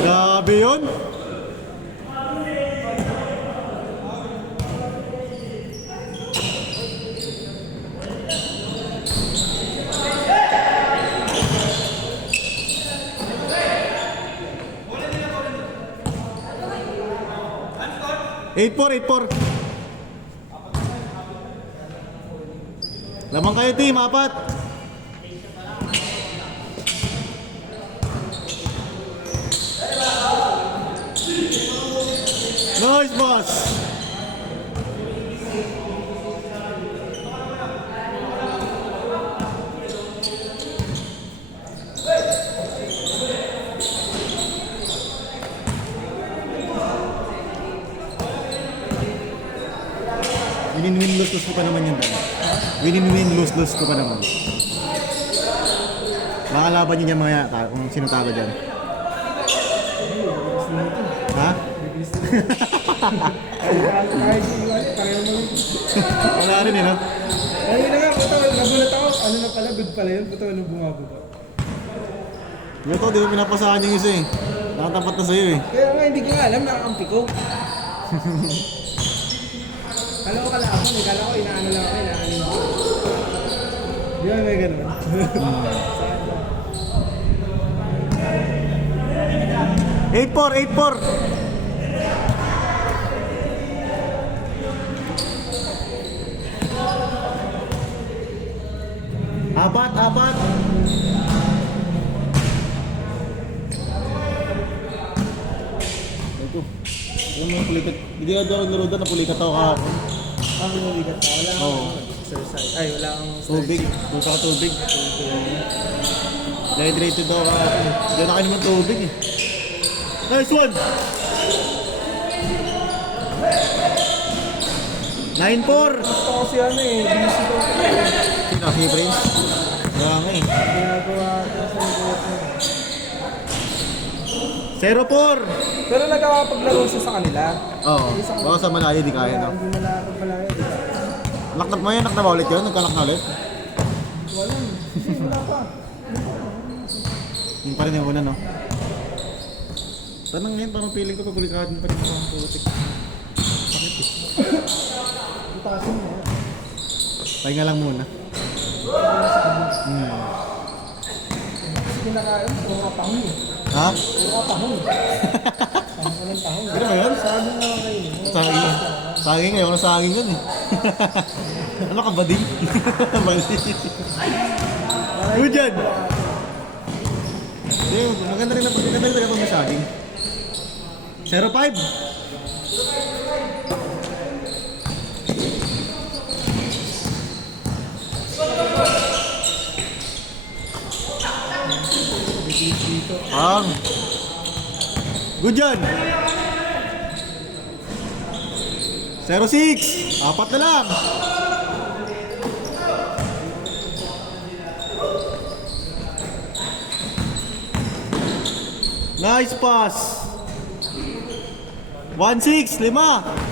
Grabe yun. Eight four. Lamang kayo team, apat. Nice boss. Win-win, lose-lose ko pa naman yun. Win-win, lose-lose ko pa naman. Makalaban nyo dyan mga kung sino talo dyan. Ha? Wala rin eh, no? Ayun na nga, puto, nagulat ako. Ano na pala, good pala yun. Puto, ano bumababa. Ito, di ba pinapasahan yung isa eh. Nakatapat na sa'yo eh. Kaya nga, hindi ko nga alam, nakakampi ko. Kala ko kalabang eh, kala ko inaano lang ako, inaanin ko. Di ba may ganun? Eight four. Apat. Ito. Yung mga pulikat. Hindi ka daw naroon na pulikat ako kahapon. Ang lumigat na, wala Oo. akong exercise. Ay, wala akong Tubig. Puta ka tubig. Dehydrated daw kahapon. Hindi na kayo naman tubig eh. Nice one! 9-4! Gusto ko si ano eh, busy ko. Sino? Si Prince? Kaya nga eh. Ginagawa ko sa lugot mo. 0-4! Pero nagkakapaglaro siya sa kanila. Oo. Baka sa malayo di kaya no? Hindi malapit malayo, di ba? Nak na ba ulit yun? Nagkanak na ulit? Wala. Hindi, wala pa. Yung pa rin yung una no? Tanang ngayon parang feeling ko papulikadin pa rin ako ang putik. Bakit eh? Itasin mo. Pahinga lang muna. Kasi kinakain, puro kapahon eh. Ha? Puro kapahon. Pahon ko ng tahon. Ano ba yun? Sabi nga kayo. Saging. Saging ngayon, saging yun eh. Ano ka, bading? Bading. Good yan! Maganda rin na may saging. 0-5. Good yan. 0-6. Apat na lang. Nice pass. 1-6, 5.